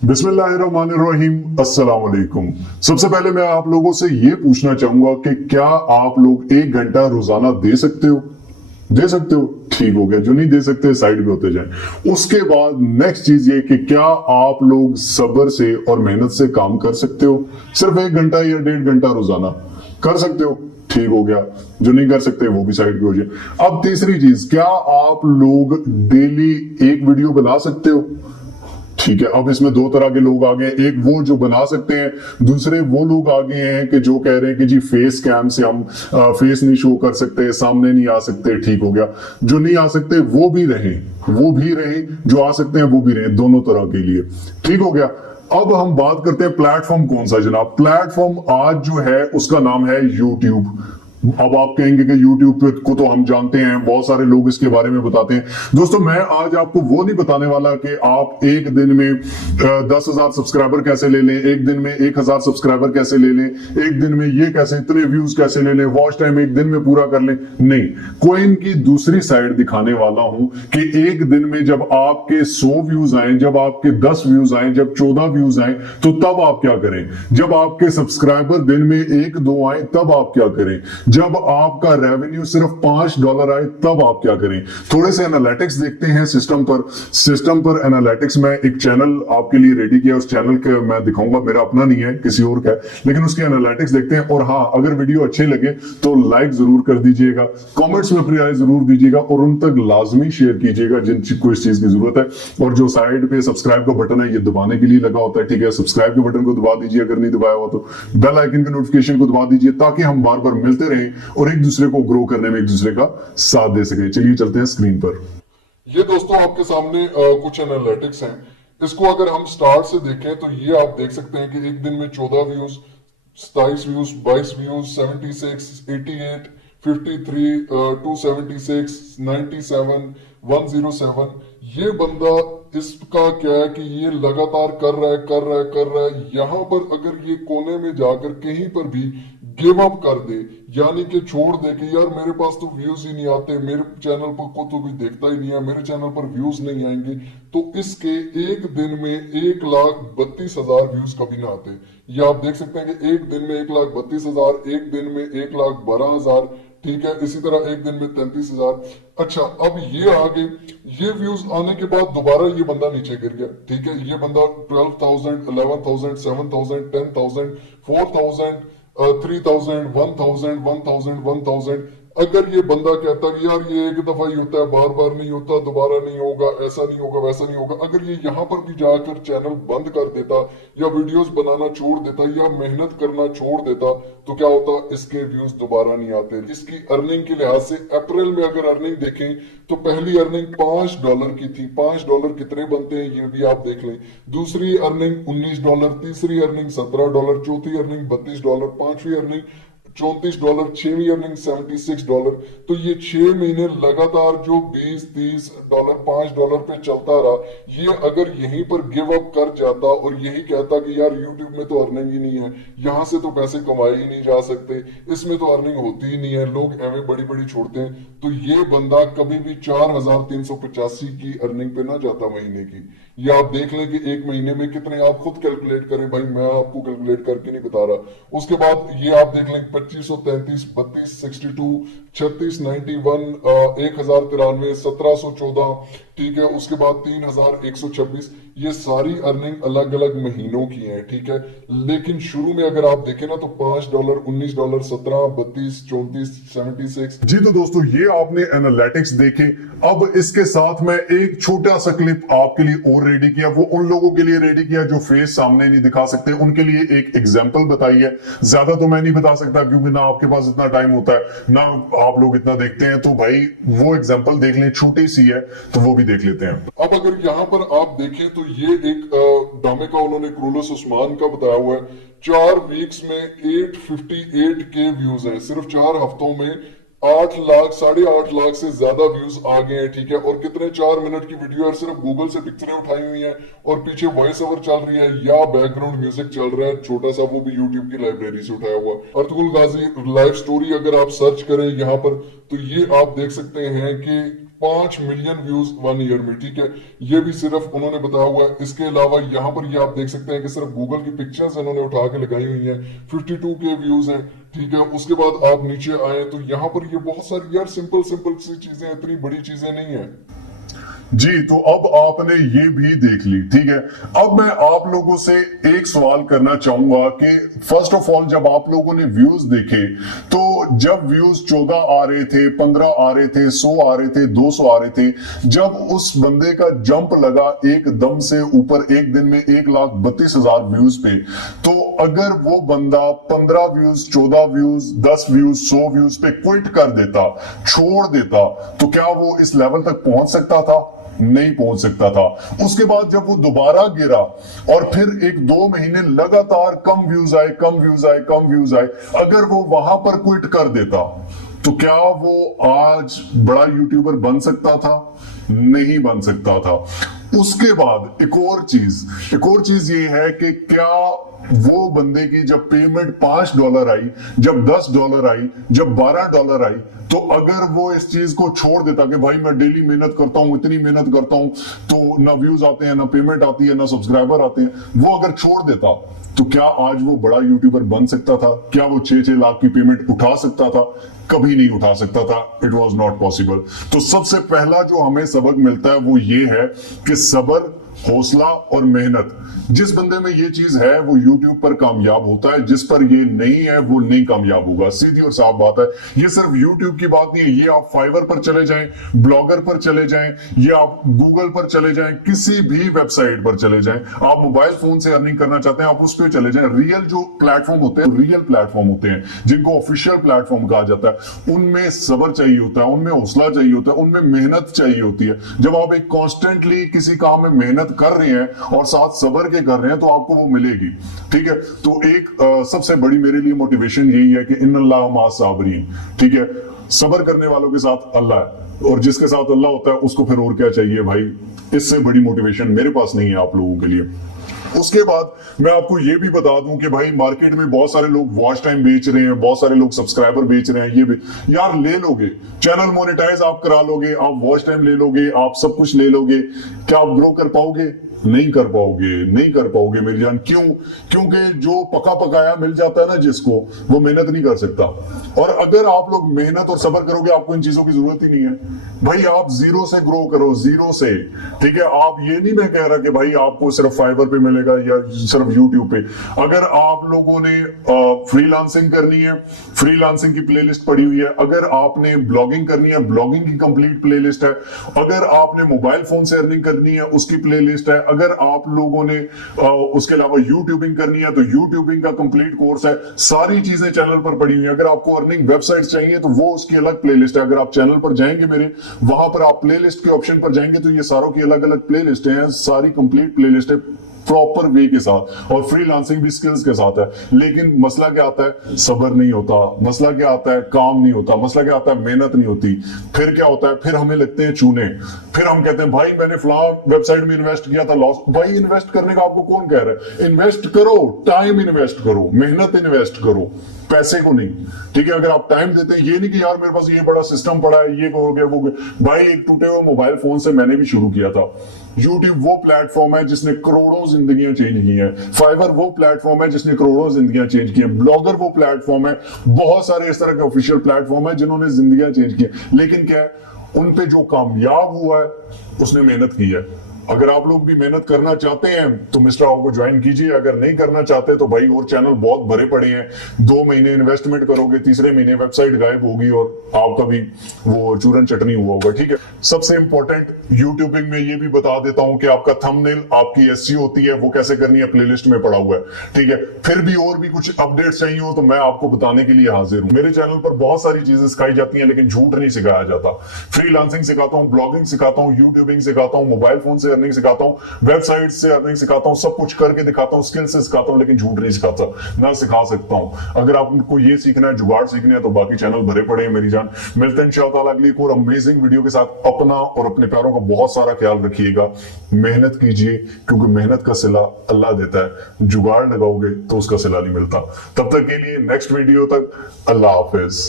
बिस्मिल्लाहिर्रहमानिर्रहीम, अस्सलाम वालेकुम। सबसे पहले मैं आप लोगों से ये पूछना चाहूंगा कि क्या आप लोग 1 घंटा रोजाना दे सकते हो? दे सकते हो? ठीक हो गया। जो नहीं दे सकते साइड में होते जाएं। उसके बाद नेक्स्ट चीज ये कि क्या आप लोग सब्र से और मेहनत से काम कर सकते हो? सिर्फ 1 घंटा या 1.5 घंटा रोजाना कर सकते हो? ठीक हो गया। जो नहीं कर सकते वो भी साइड पे हो जाए। अब तीसरी चीज, क्या आप लोग डेली एक वीडियो बना सकते हो? ठीक है। अब इसमें दो तरह के लोग आ गए, एक वो जो बना सकते हैं, दूसरे वो लोग आ गए हैं कि जो कह रहे हैं कि जी फेस कैम से हम फेस नहीं शो कर सकते, सामने नहीं आ सकते। ठीक हो गया। जो नहीं आ सकते वो भी रहे, वो भी रहे, जो आ सकते हैं वो भी रहे, दोनों तरह के लिए। ठीक हो गया। अब हम बात करते हैं प्लेटफॉर्म कौन सा जनाब। प्लेटफॉर्म आज जो है उसका नाम है यूट्यूब। अब आप कहेंगे कि YouTube पे को तो हम जानते हैं, बहुत सारे लोग इसके बारे में बताते हैं। दोस्तों, मैं आज आपको वो नहीं बताने वाला कि आप एक दिन में 10,000 सब्सक्राइबर कैसे ले लें, एक दिन में 1,000 सब्सक्राइबर कैसे ले लें, एक दिन में ये कैसे, इतने व्यूज कैसे ले लें, वॉच टाइम एक दिन में पूरा कर लें। नहीं, कोइन की दूसरी साइड दिखाने वाला हूं कि एक दिन में जब आपके 100 व्यूज आए, जब आपके 10 व्यूज आए, जब 14 व्यूज आए, तो तब आप क्या करें। जब आपके सब्सक्राइबर दिन में 1-2 आए, तब आप क्या करें। जब आपका रेवेन्यू सिर्फ $5 आए, तब आप क्या करें। थोड़े से एनालिटिक्स देखते हैं सिस्टम पर। सिस्टम पर एनालिटिक्स में एक चैनल आपके लिए रेडी किया, उस चैनल के मैं दिखाऊंगा, मेरा अपना नहीं है, किसी और का है, लेकिन उसके एनालिटिक्स देखते हैं। और हाँ, अगर वीडियो अच्छे लगे तो लाइक जरूर कर दीजिएगा, कमेंट्स में अपनी राय जरूर दीजिएगा और उन तक लाजमी शेयर कीजिएगा जिनको इस चीज की जरूरत है। और जो साइड पे सब्सक्राइब का बटन है, ये दबाने के लिए लगा होता है, ठीक है। सब्सक्राइब के बटन को दबा दीजिए, अगर नहीं दबाया हुआ तो बेल आइकन के नोटिफिकेशन को दबा दीजिए, ताकि हम बार बार मिलते रहें और एक दूसरे को ग्रो करने में एक दूसरे का साथ दे सके। चलिए चलते हैं स्क्रीन पर। ये दोस्तों आपके सामने कुछ एनालिटिक्स हैं। इसको अगर हम स्टार्ट से देखें तो ये आप देख सकते हैं कि एक दिन में 14 व्यूज, 27 व्यूज, 22 व्यूज, 76, 88, 53, 276, 97, 107। ये बंदा, इसका क्या है कि ये लगातार कर रहा है, कर रहा है, कर रहा है। यहां पर अगर ये कोने में जाकर कहीं पर भी गिव अप कर दे, यानी कि छोड़ दे कि यार मेरे पास तो व्यूज ही नहीं आते, मेरे चैनल पर को तो कोई देखता ही नहीं है, मेरे चैनल पर व्यूज नहीं आएंगे, तो इसके एक दिन में 1,32,000 व्यूज कभी ना आते। ये आप देख सकते हैं कि एक दिन में 1,32,000, एक दिन में 1,12,000, ठीक है। इसी तरह एक दिन में 33,000। अच्छा, अब ये आगे, ये व्यूज आने के बाद दोबारा ये बंदा नीचे गिर गया, ठीक है। ये बंदा 12,000, 11,000, 7,000, 10,000, 4,000, 3,000, 1,000, 1,000, 1,000। अगर ये बंदा कहता कि यार ये एक दफा ही होता है, बार बार नहीं होता, दोबारा नहीं होगा, ऐसा नहीं होगा, वैसा नहीं होगा, अगर ये यहाँ पर भी जाकर चैनल बंद कर देता या वीडियोस बनाना छोड़ देता या मेहनत करना छोड़ देता, तो क्या होता, इसके व्यूज दोबारा नहीं आते। इसकी अर्निंग के लिहाज से अप्रैल में अगर अर्निंग देखें तो पहली अर्निंग $5 की थी। $5 कितने बनते हैं ये भी आप देख लें। दूसरी अर्निंग $19, तीसरी अर्निंग $17, चौथी अर्निंग $32, पांचवी अर्निंग $34, छवी अर्निंग $76। तो ये 6 महीने लगातार जो $20-30, $5 पे चलता रहा, ये अगर यहीं पर गिव अप कर जाता और यही कहता कि यार यूट्यूब में तो अर्निंग ही नहीं है, यहां से तो पैसे कमाए ही नहीं जा सकते, इसमें तो अर्निंग होती ही नहीं है, लोग एवं बड़ी बड़ी छोड़ते हैं, तो ये बंदा कभी भी 4,385 की अर्निंग पे ना जाता महीने की। ये आप देख लें कि एक महीने में कितने, आप खुद कैलकुलेट करें भाई, मैं आपको कैलकुलेट करके नहीं बता रहा। उसके बाद ये आप देख लें 2533, 32, 62, 36, 91, 1,093, 1,714, ठीक है। उसके बाद 3,126। ये सारी अर्निंग अलग अलग महीनों की है, ठीक है। लेकिन शुरू में अगर आप देखें ना तो $5, $19, 17, 32, 34, 76। जी तो दोस्तों, ये आपने एनालिटिक्स देखे। अब इसके साथ मैं एक छोटा सा क्लिप आपके लिए और रेडी किया, वो उन लोगों के लिए रेडी किया जो फेस सामने नहीं दिखा सकते, उनके लिए एक एग्जांपल बताई है। ज्यादा तो मैं नहीं बता सकता क्योंकि ना आपके पास इतना टाइम होता है, ना आप लोग इतना देखते हैं, तो भाई वो एग्जांपल देख लें, छोटी सी है तो वो भी देख लेते हैं। अब अगर यहाँ पर आप देखें तो ये एक ड्रामे का उन्होंने क्रोलोस उस्मान का बताया हुआ है। 4 वीक्स में 858 के व्यूज हैं, सिर्फ 4 हफ्तों में 8 लाख, 8.5 लाख से ज्यादा व्यूज आ गए हैं, ठीक है। और कितने, 4 मिनट की वीडियो है, सिर्फ गूगल से पिक्चरें उठाई हुई हैं और पीछे वॉइस ओवर चल रही है या बैकग्राउंड म्यूजिक चल रहा है छोटा सा, वो भी यूट्यूब की लाइब्रेरी से उठाया हुआ। अर्तुगरुल गाजी लाइव स्टोरी अगर आप सर्च करें यहाँ पर तो ये आप देख सकते हैं कि 5 मिलियन व्यूज 1 ईयर में, ठीक है। ये भी सिर्फ उन्होंने बताया हुआ है। इसके अलावा यहाँ पर ये आप देख सकते हैं कि सिर्फ गूगल की पिक्चर्स इन्होंने उठा के लगाई हुई हैं, 52 के व्यूज हैं, ठीक है। उसके बाद आप नीचे आए तो यहाँ पर ये बहुत सारी यार सिंपल सिंपल सी चीजें, इतनी बड़ी चीजें नहीं है। जी, तो अब आपने ये भी देख ली, ठीक है। अब मैं आप लोगों से एक सवाल करना चाहूंगा कि फर्स्ट ऑफ ऑल जब आप लोगों ने व्यूज देखे तो जब व्यूज 14 आ रहे थे, 15 आ रहे थे, 100 आ रहे थे, 200 आ रहे थे, जब उस बंदे का जंप लगा एकदम से ऊपर एक दिन में 1,32,000 व्यूज पे, तो अगर वो बंदा 15 व्यूज, 14 व्यूज, 10 व्यूज, 100 व्यूज पे क्विट कर देता, छोड़ देता, तो क्या वो इस लेवल तक पहुंच सकता था? नहीं पहुंच सकता था। उसके बाद जब वो दोबारा गिरा और फिर 1-2 महीने लगातार कम व्यूज आए, कम व्यूज आए, कम व्यूज आए, अगर वो वहां पर क्विट कर देता तो क्या वो आज बड़ा यूट्यूबर बन सकता था? नहीं बन सकता था। उसके बाद एक और चीज ये है कि क्या वो बंदे की जब पेमेंट $5 आई, जब $10 आई, जब $12 आई, तो अगर वो इस चीज को छोड़ देता कि भाई मैं डेली मेहनत करता हूं, इतनी मेहनत करता हूं, तो ना व्यूज आते हैं, ना पेमेंट आती है, ना सब्सक्राइबर आते हैं, वो अगर छोड़ देता तो क्या आज वो बड़ा यूट्यूबर बन सकता था? क्या वो 6-6 लाख की पेमेंट उठा सकता था? कभी नहीं उठा सकता था। It was not possible. तो सबसे पहला जो हमें सबक मिलता है वो ये है कि सब्र, हौसला और मेहनत, जिस बंदे में ये चीज है वो YouTube पर कामयाब होता है, जिस पर ये नहीं है वो नहीं कामयाब होगा। सीधी और साफ बात है। ये सिर्फ YouTube की बात नहीं है, ये आप फाइवर पर चले जाएं, ब्लॉगर पर चले जाएं, ये आप गूगल पर चले जाएं, किसी भी वेबसाइट पर चले जाएं, आप मोबाइल फोन से अर्निंग करना चाहते हैं, आप उस पर चले जाएं। रियल जो प्लेटफॉर्म होते हैं, रियल प्लेटफॉर्म होते हैं, जिनको ऑफिशियल प्लेटफॉर्म कहा जाता है, उनमें सब्र चाहिए होता है, उनमें हौसला चाहिए होता है, उनमें मेहनत चाहिए होती है। जब आप एक कॉन्स्टेंटली किसी काम में मेहनत कर रहे हैं और साथ सब्र के कर रहे हैं तो आपको वो मिलेगी, ठीक है। तो एक सबसे बड़ी मेरे लिए मोटिवेशन यही है कि इन्नल्लाह मा साबिरीन, ठीक है। सब्र करने वालों के साथ अल्लाह है, और जिसके साथ अल्लाह होता है उसको फिर और क्या चाहिए भाई। इससे बड़ी मोटिवेशन मेरे पास नहीं है आप लोगों के लिए। उसके बाद मैं आपको ये भी बता दूं कि भाई मार्केट में बहुत सारे लोग वॉच टाइम बेच रहे हैं, बहुत सारे लोग सब्सक्राइबर बेच रहे हैं। ये भी यार ले लोगे, चैनल मोनेटाइज आप करा लोगे, आप वॉच टाइम ले लोगे, आप सब कुछ ले लोगे, क्या आप ग्रो कर पाओगे? नहीं कर पाओगे, नहीं कर पाओगे मेरी जान। क्यों? क्योंकि जो पका पकाया मिल जाता है ना जिसको, वो मेहनत नहीं कर सकता। और अगर आप लोग मेहनत और सब्र करोगे, आपको इन चीजों की जरूरत ही नहीं है भाई। आप जीरो से ग्रो करो, जीरो से, ठीक है। आप ये नहीं मैं कह रहा कि भाई आपको सिर्फ फाइवर पे मिलेगा या सिर्फ यूट्यूब पे। अगर आप लोगों ने फ्रीलांसिंग करनी है, फ्रीलांसिंग की प्लेलिस्ट पड़ी हुई है। अगर आपने ब्लॉगिंग करनी है, ब्लॉगिंग की कंप्लीट प्लेलिस्ट है। अगर आपने मोबाइल फोन से अर्निंग करनी है, उसकी प्लेलिस्ट है। अगर आप लोगों ने उसके अलावा यूट्यूबिंग करनी है तो यूट्यूबिंग का कंप्लीट कोर्स है। सारी चीजें चैनल पर पड़ी हुई है। अगर आपको अर्निंग वेबसाइट चाहिए तो वो उसकी अलग प्लेलिस्ट है। अगर आप चैनल पर जाएंगे मेरे, वहां पर आप प्लेलिस्ट के ऑप्शन पर जाएंगे तो ये सारों की अलग अलग प्लेलिस्ट है, सारी कंप्लीट प्लेलिस्ट है प्रॉपर वे के साथ, और फ्रीलांसिंग भी स्किल्स के साथ है। लेकिन मसला क्या आता है? सब्र नहीं होता। मसला क्या आता है? काम नहीं होता। मसला क्या आता है? मेहनत नहीं होती। फिर क्या होता है? फिर हमें लगते हैं चूने। फिर हम कहते हैं भाई मैंने फला वेबसाइट में इन्वेस्ट किया था, लॉस। भाई इन्वेस्ट करने का आपको कौन कह रहा है? इन्वेस्ट करो, टाइम इन्वेस्ट करो, मेहनत इन्वेस्ट करो, पैसे को नहीं, ठीक है। अगर आप टाइम देते हैं, ये नहीं कि यार मेरे पास ये बड़ा सिस्टम पड़ा है, ये हो गया, वो गया। भाई एक टूटे हुए मोबाइल फोन से मैंने भी शुरू किया था। YouTube वो प्लेटफॉर्म है जिसने करोड़ों जिंदगियां चेंज की हैं। फाइवर वो प्लेटफॉर्म है जिसने करोड़ों जिंदगियां चेंज की हैं। ब्लॉगर वो प्लेटफॉर्म है, बहुत सारे इस तरह के ऑफिशियल प्लेटफॉर्म है जिन्होंने जिंदगियां चेंज की हैं। लेकिन क्या है, उन पे जो कामयाब हुआ है उसने मेहनत की है। अगर आप लोग भी मेहनत करना चाहते हैं तो मिस्टर आओ को ज्वाइन कीजिए। अगर नहीं करना चाहते तो भाई और चैनल बहुत भरे पड़े हैं। 2 महीने इन्वेस्टमेंट करोगे, तीसरे महीने वेबसाइट गायब होगी और आपका भी वो चूरन चटनी हुआ होगा, ठीक है। सबसे इंपॉर्टेंट यूट्यूबिंग में ये भी बता देता हूं कि आपका थंबनेल, आपकी एसईओ होती है, वो कैसे करनी है, प्लेलिस्ट में पड़ा हुआ है, ठीक है। फिर भी और भी कुछ अपडेट चाहिए हो तो मैं आपको बताने के लिए हाजिर हूं। मेरे चैनल पर बहुत सारी चीजें सिखाई जाती हैं लेकिन झूठ नहीं सिखाया जाता। फ्रीलांसिंग सिखाता हूं, ब्लॉगिंग सिखाता हूं, यूट्यूबिंग सिखाता हूं, मोबाइल फोन से अर्निंग सिखाता हूं, वेबसाइट से अर्निंग सिखाता हूं, सब कुछ करके दिखाता हूं, स्किल से सिखाता हूं, लेकिन झूठ नहीं सिखाता, ना सिखा सकता हूं। अगर आपको ये सीखना है, जुगाड़ सीखना है, तो बाकी चैनल भरे पड़े हैं मेरी जान। मिलते हैं इंशाअल्लाह अगली एक और अमेजिंग वीडियो के साथ। अपना और अपने प्यारों का बहुत सारा ख्याल रखिएगा। मेहनत कीजिए क्योंकि मेहनत का सिला अल्लाह देता है। जुगाड़ लगाओगे तो उसका सिला नहीं मिलता। तब तक के लिए नेक्स्ट वीडियो तक अल्लाह हाफिज।